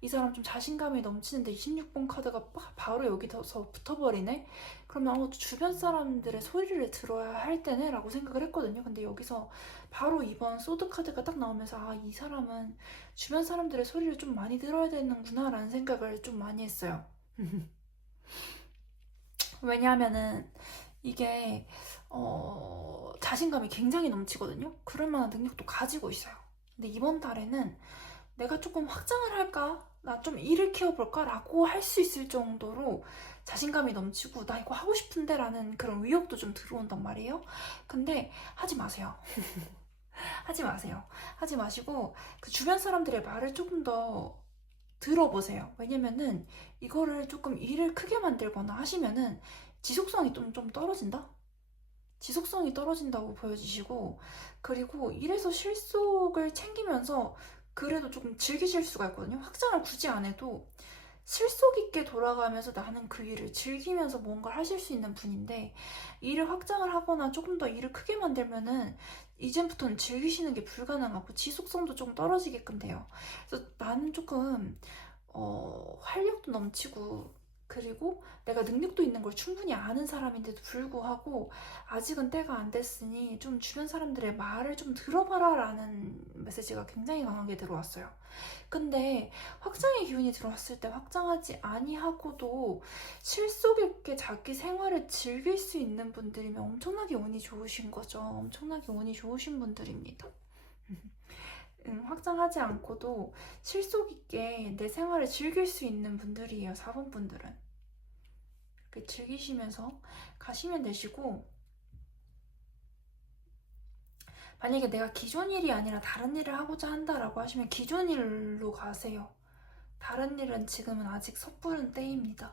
이 사람 좀 자신감이 넘치는데 26번 카드가 바로 여기서 붙어버리네? 그러면 주변 사람들의 소리를 들어야 할 때네? 라고 생각을 했거든요. 근데 여기서 바로 이번 소드 카드가 딱 나오면서 이 사람은 주변 사람들의 소리를 좀 많이 들어야 되는구나 라는 생각을 좀 많이 했어요. 왜냐하면은 이게 자신감이 굉장히 넘치거든요. 그럴 만한 능력도 가지고 있어요. 근데 이번 달에는 내가 조금 확장을 할까? 나 좀 일을 키워볼까? 라고 할 수 있을 정도로 자신감이 넘치고 나 이거 하고 싶은데 라는 그런 의욕도 좀 들어온단 말이에요. 근데 하지 마세요. 하지 마세요. 하지 마시고 그 주변 사람들의 말을 조금 더 들어보세요. 왜냐면은 이거를 조금 일을 크게 만들거나 하시면은 지속성이 좀 떨어진다? 지속성이 떨어진다고 보여지시고, 그리고 일에서 실속을 챙기면서 그래도 조금 즐기실 수가 있거든요. 확장을 굳이 안 해도 실속 있게 돌아가면서 나는 그 일을 즐기면서 뭔가를 하실 수 있는 분인데, 일을 확장을 하거나 조금 더 일을 크게 만들면은 이제부터는 즐기시는 게 불가능하고 지속성도 좀 떨어지게끔 돼요. 그래서 나는 조금 활력도 넘치고, 그리고 내가 능력도 있는 걸 충분히 아는 사람인데도 불구하고 아직은 때가 안 됐으니 좀 주변 사람들의 말을 좀 들어봐라 라는 메시지가 굉장히 강하게 들어왔어요. 근데 확장의 기운이 들어왔을 때 확장하지 아니하고도 실속 있게 자기 생활을 즐길 수 있는 분들이면 엄청나게 운이 좋으신 거죠. 엄청나게 운이 좋으신 분들입니다. 확장하지 않고도 실속 있게 내 생활을 즐길 수 있는 분들이에요. 4번 분들은. 이렇게 즐기시면서 가시면 되시고, 만약에 내가 기존 일이 아니라 다른 일을 하고자 한다라고 하시면 기존 일로 가세요. 다른 일은 지금은 아직 섣부른 때입니다.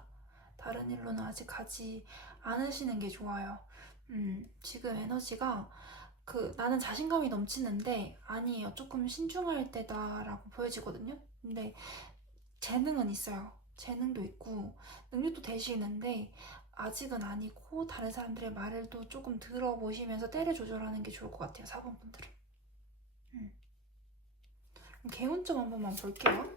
다른 일로는 아직 가지 않으시는 게 좋아요. 지금 에너지가 나는 자신감이 넘치는데 아니에요. 조금 신중할 때다라고 보여지거든요. 근데 재능은 있어요. 재능도 있고 능력도 되시는데 아직은 아니고, 다른 사람들의 말을 또 조금 들어보시면서 때를 조절하는 게 좋을 것 같아요. 4번 분들은. 개운점 한 번만 볼게요.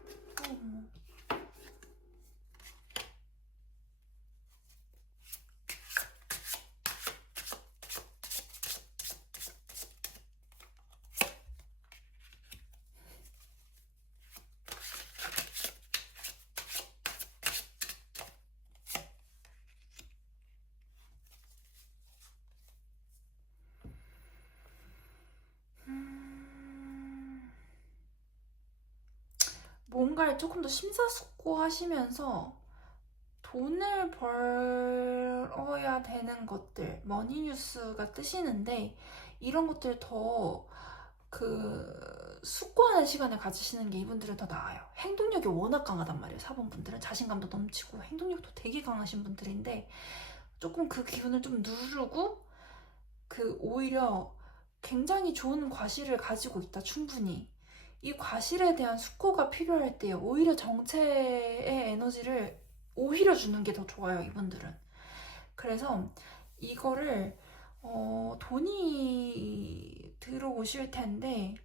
뭔가를 조금 더 심사숙고하시면서 돈을 벌어야 되는 것들, 머니뉴스가 뜨시는데 이런 것들 더 숙고하는 시간을 가지시는 게 이분들은 더 나아요. 행동력이 워낙 강하단 말이에요. 4번 분들은 자신감도 넘치고 행동력도 되게 강하신 분들인데 조금 그 기분을 좀 누르고 오히려 굉장히 좋은 과실을 가지고 있다. 충분히 이 과실에 대한 숙고가 필요할 때요, 오히려 정체의 에너지를 오히려 주는 게 더 좋아요. 이분들은. 그래서 이거를 돈이 들어오실 텐데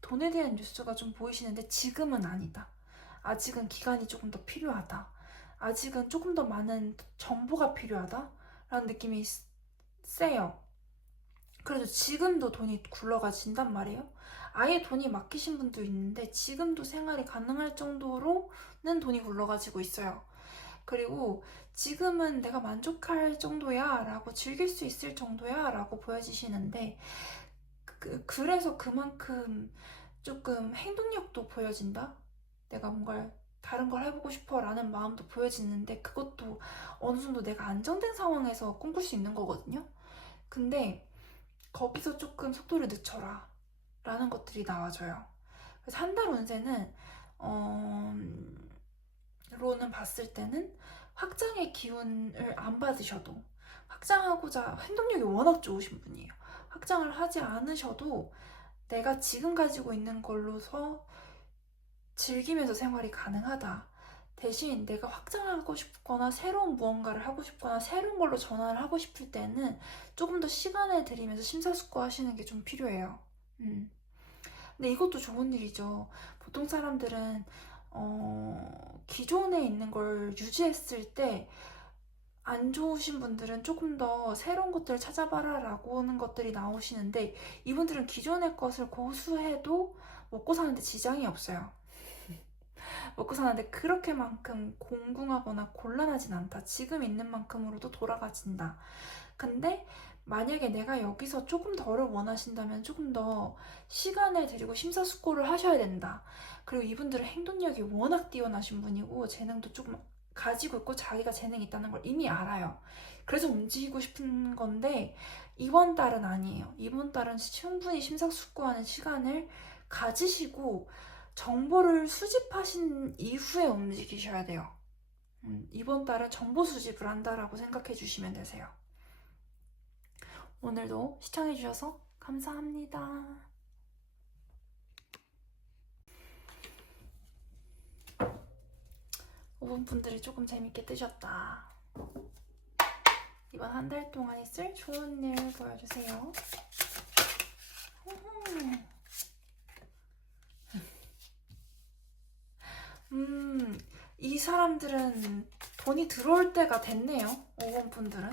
돈에 대한 뉴스가 좀 보이시는데 지금은 아니다. 아직은 기간이 조금 더 필요하다. 아직은 조금 더 많은 정보가 필요하다 라는 느낌이 세요. 그래도 지금도 돈이 굴러가진단 말이에요. 아예 돈이 막히신 분도 있는데 지금도 생활이 가능할 정도로는 돈이 굴러가지고 있어요. 그리고 지금은 내가 만족할 정도야 라고 즐길 수 있을 정도야 라고 보여지시는데 그래서 그만큼 조금 행동력도 보여진다? 내가 뭔가 다른 걸 해보고 싶어 라는 마음도 보여지는데 그것도 어느 정도 내가 안정된 상황에서 꿈꿀 수 있는 거거든요. 근데 거기서 조금 속도를 늦춰라 라는 것들이 나와져요. 그래서 한 달 운세는 로는 봤을 때는 확장의 기운을 안 받으셔도 확장하고자 행동력이 워낙 좋으신 분이에요. 확장을 하지 않으셔도 내가 지금 가지고 있는 걸로서 즐기면서 생활이 가능하다. 대신 내가 확장하고 싶거나 새로운 무언가를 하고 싶거나 새로운 걸로 전환을 하고 싶을 때는 조금 더 시간을 들이면서 심사숙고하시는 게 좀 필요해요. 근데 이것도 좋은 일이죠. 보통 사람들은 기존에 있는 걸 유지했을 때 안 좋으신 분들은 조금 더 새로운 것들을 찾아봐라 라고 하는 것들이 나오시는데 이분들은 기존의 것을 고수해도 먹고 사는데 지장이 없어요. 먹고 사는데 그렇게만큼 공궁하거나 곤란하진 않다. 지금 있는 만큼으로도 돌아가진다. 근데 만약에 내가 여기서 조금 더를 원하신다면 조금 더 시간을 들이고 심사숙고를 하셔야 된다. 그리고 이분들은 행동력이 워낙 뛰어나신 분이고 재능도 조금 가지고 있고 자기가 재능이 있다는 걸 이미 알아요. 그래서 움직이고 싶은 건데 이번 달은 아니에요. 이번 달은 충분히 심사숙고하는 시간을 가지시고 정보를 수집하신 이후에 움직이셔야 돼요. 이번 달은 정보 수집을 한다라고 생각해 주시면 되세요. 오늘도 시청해 주셔서 감사합니다. 5분 분들이 조금 재밌게 뜨셨다. 이번 한 달 동안 있을 좋은 일 보여주세요. 이 사람들은 돈이 들어올 때가 됐네요. 5번 분들은.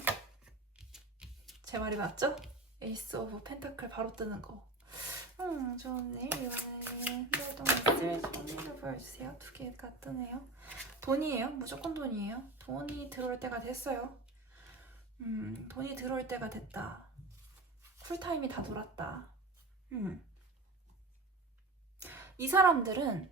제 말이 맞죠? 에이스 오브 펜타클 바로 뜨는 거. 좋은 일, 이번에 한 달 동안 있을 좋은 일을 보여주세요. 2개가 뜨네요. 돈이에요. 무조건 돈이에요. 돈이 들어올 때가 됐어요. 돈이 들어올 때가 됐다. 쿨타임이 다 돌았다. 이 사람들은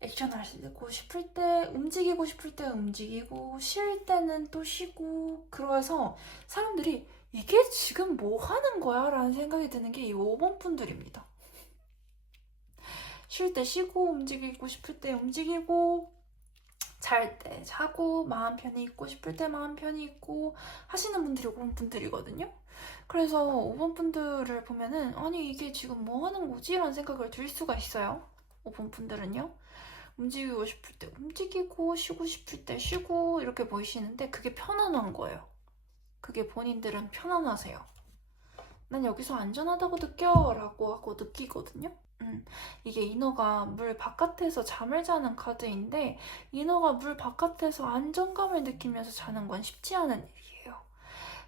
액션을 하고 싶을 때, 움직이고 싶을 때 움직이고, 쉴 때는 또 쉬고, 그래서 사람들이 이게 지금 뭐 하는 거야? 라는 생각이 드는 게 이 5번 분들입니다. 쉴 때 쉬고, 움직이고 싶을 때 움직이고, 잘 때 자고, 마음 편히 있고 싶을 때 마음 편히 있고 하시는 분들이 5번 분들이거든요. 그래서 5번 분들을 보면은 아니 이게 지금 뭐 하는 거지? 라는 생각을 들 수가 있어요. 5번 분들은요. 움직이고 싶을 때 움직이고 쉬고 싶을 때 쉬고 이렇게 보이시는데 그게 편안한 거예요. 그게 본인들은 편안하세요. 난 여기서 안전하다고 느껴 라고 하고 느끼거든요. 이게 인어가 물 바깥에서 잠을 자는 카드인데 인어가 물 바깥에서 안정감을 느끼면서 자는 건 쉽지 않은 일이에요.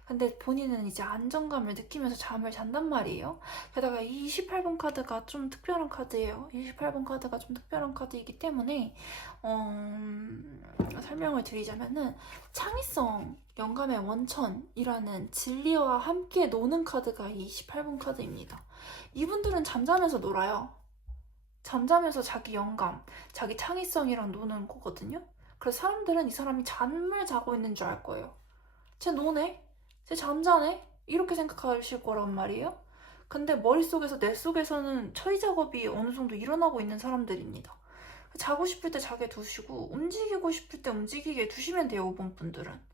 근데 본인은 이제 안정감을 느끼면서 잠을 잔단 말이에요. 게다가 이 28번 카드가 좀 특별한 카드예요. 28번 카드가 좀 특별한 카드이기 때문에 설명을 드리자면은 창의성, 영감의 원천이라는 진리와 함께 노는 카드가 이 28번 카드입니다. 이분들은 잠자면서 놀아요. 잠자면서 자기 영감, 자기 창의성이랑 노는 거거든요. 그래서 사람들은 이 사람이 잠을 자고 있는 줄 알 거예요. 쟤 노네? 쟤 잠자네? 이렇게 생각하실 거란 말이에요. 근데 머릿속에서 뇌 속에서는 처리 작업이 어느 정도 일어나고 있는 사람들입니다. 자고 싶을 때 자게 두시고 움직이고 싶을 때 움직이게 두시면 돼요. 5번 분들은.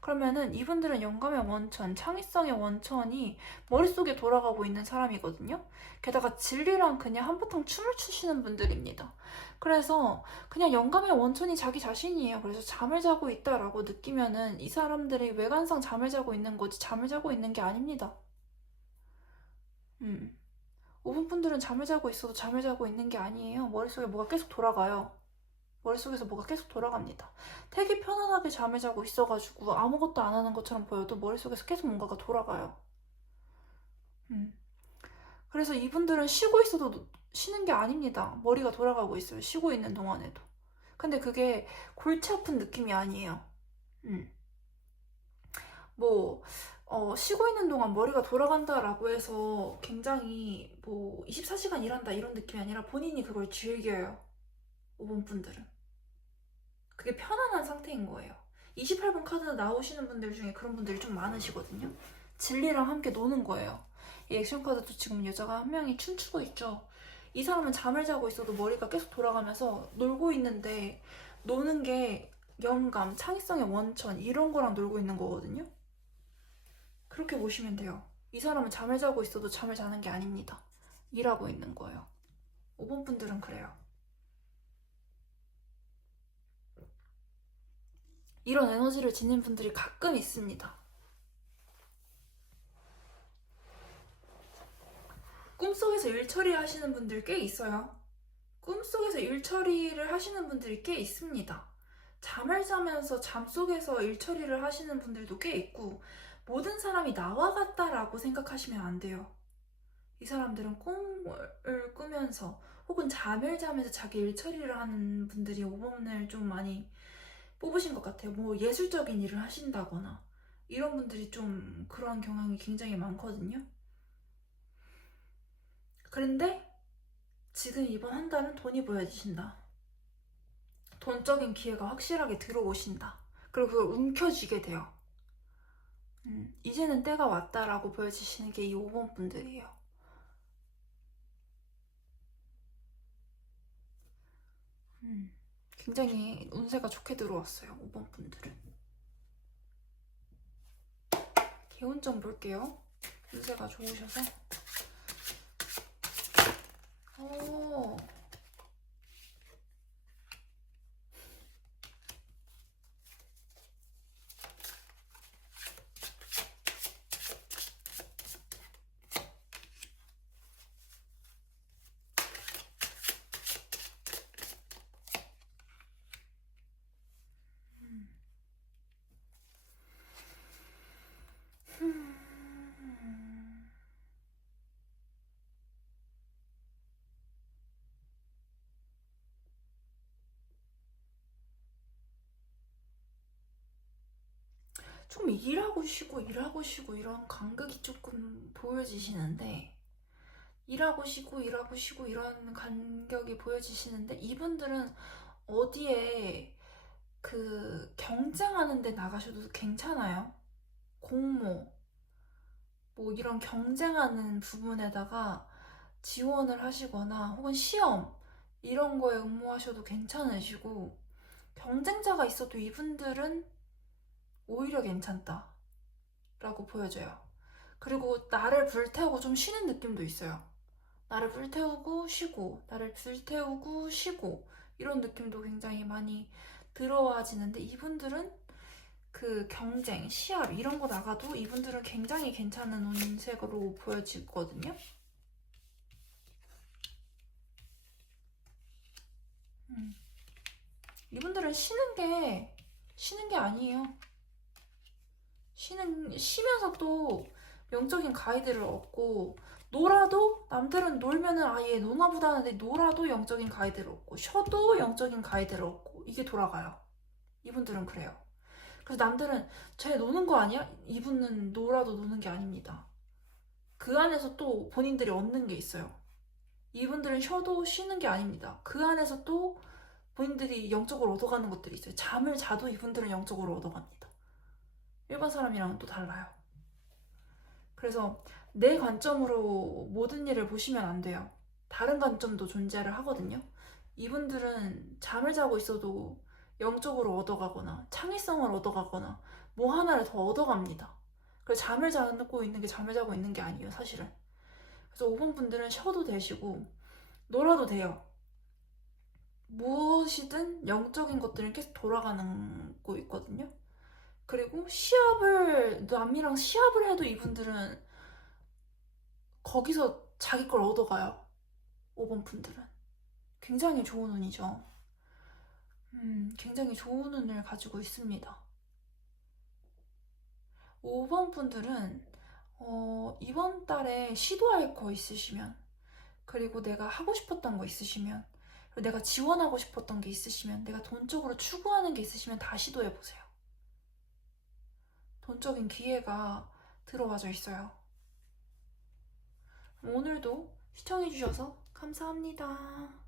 그러면은 이분들은 영감의 원천, 창의성의 원천이 머릿속에 돌아가고 있는 사람이거든요. 게다가 진리랑 그냥 한바탕 춤을 추시는 분들입니다. 그래서 그냥 영감의 원천이 자기 자신이에요. 그래서 잠을 자고 있다라고 느끼면은 이 사람들이 외관상 잠을 자고 있는 거지 잠을 자고 있는 게 아닙니다. 5분 분들은 잠을 자고 있어도 잠을 자고 있는 게 아니에요. 머릿속에 뭐가 계속 돌아가요. 머릿속에서 뭐가 계속 돌아갑니다. 되게 편안하게 잠을 자고 있어가지고 아무것도 안 하는 것처럼 보여도 머릿속에서 계속 뭔가가 돌아가요. 그래서 이분들은 쉬고 있어도 쉬는 게 아닙니다. 머리가 돌아가고 있어요. 쉬고 있는 동안에도. 근데 그게 골치 아픈 느낌이 아니에요. 뭐 쉬고 있는 동안 머리가 돌아간다라고 해서 굉장히 뭐 24시간 일한다 이런 느낌이 아니라 본인이 그걸 즐겨요. 5번 분들은. 그게 편안한 상태인 거예요. 28번 카드 나오시는 분들 중에 그런 분들이 좀 많으시거든요. 진리랑 함께 노는 거예요. 이 액션 카드도 지금 여자가 한 명이 춤추고 있죠. 이 사람은 잠을 자고 있어도 머리가 계속 돌아가면서 놀고 있는데 노는 게 영감, 창의성의 원천 이런 거랑 놀고 있는 거거든요. 그렇게 보시면 돼요. 이 사람은 잠을 자고 있어도 잠을 자는 게 아닙니다. 일하고 있는 거예요. 5번 분들은 그래요. 이런 에너지를 지닌 분들이 가끔 있습니다. 꿈속에서 일 처리하시는 분들 꽤 있어요. 꿈속에서 일 처리를 하시는 분들이 꽤 있습니다. 잠을 자면서 잠 속에서 일 처리를 하시는 분들도 꽤 있고 모든 사람이 나와 같다라고 생각하시면 안 돼요. 이 사람들은 꿈을 꾸면서 혹은 잠을 자면서 자기 일 처리를 하는 분들이 5번을 좀 많이 뽑으신 것 같아요. 뭐 예술적인 일을 하신다거나 이런 분들이 좀 그런 경향이 굉장히 많거든요. 그런데 지금 이번 한 달은 돈이 보여지신다. 돈적인 기회가 확실하게 들어오신다. 그리고 그걸 움켜쥐게 돼요. 이제는 때가 왔다라고 보여지시는 게 이 5번 분들이에요. 굉장히 운세가 좋게 들어왔어요. 5번 분들은. 개운 점 볼게요. 운세가 좋으셔서. 오. 좀 일하고 쉬고 일하고 쉬고 이런 간극이 조금 보여지시는데 일하고 쉬고 일하고 쉬고 이런 간격이 보여지시는데 이분들은 어디에 그 경쟁하는 데 나가셔도 괜찮아요. 공모 뭐 이런 경쟁하는 부분에다가 지원을 하시거나 혹은 시험 이런 거에 응모하셔도 괜찮으시고 경쟁자가 있어도 이분들은 오히려 괜찮다 라고 보여져요. 그리고 나를 불태우고 좀 쉬는 느낌도 있어요. 나를 불태우고 쉬고 나를 불태우고 쉬고 이런 느낌도 굉장히 많이 들어와지는데 이분들은 그 경쟁, 시합 이런 거 나가도 이분들은 굉장히 괜찮은 운색으로 보여지거든요. 이분들은 쉬는 게 아니에요. 쉬면서 또 영적인 가이드를 얻고 놀아도 남들은 놀면은 아예 노나보다 하는데 놀아도 영적인 가이드를 얻고 쉬어도 영적인 가이드를 얻고 이게 돌아가요. 이분들은 그래요. 그래서 남들은 쟤 노는 거 아니야? 이분은 놀아도 노는 게 아닙니다. 그 안에서 또 본인들이 얻는 게 있어요. 이분들은 쉬어도 쉬는 게 아닙니다. 그 안에서 또 본인들이 영적으로 얻어가는 것들이 있어요. 잠을 자도 이분들은 영적으로 얻어갑니다. 일반 사람이랑은 또 달라요. 그래서 내 관점으로 모든 일을 보시면 안 돼요. 다른 관점도 존재를 하거든요. 이분들은 잠을 자고 있어도 영적으로 얻어가거나 창의성을 얻어가거나 뭐 하나를 더 얻어갑니다. 그래서 잠을 자고 있는 게 잠을 자고 있는 게 아니에요, 사실은. 그래서 5번 분들은 쉬어도 되시고 놀아도 돼요. 무엇이든 영적인 것들은 계속 돌아가는 거 있거든요. 그리고 남이랑 시합을 해도 이분들은 거기서 자기 걸 얻어가요. 5번 분들은. 굉장히 좋은 운이죠. 굉장히 좋은 운을 가지고 있습니다. 5번 분들은 이번 달에 시도할 거 있으시면, 그리고 내가 하고 싶었던 거 있으시면, 그리고 내가 지원하고 싶었던 게 있으시면, 내가 돈적으로 추구하는 게 있으시면 다 시도해보세요. 돈적인 기회가 들어와져 있어요. 오늘도 시청해주셔서 감사합니다.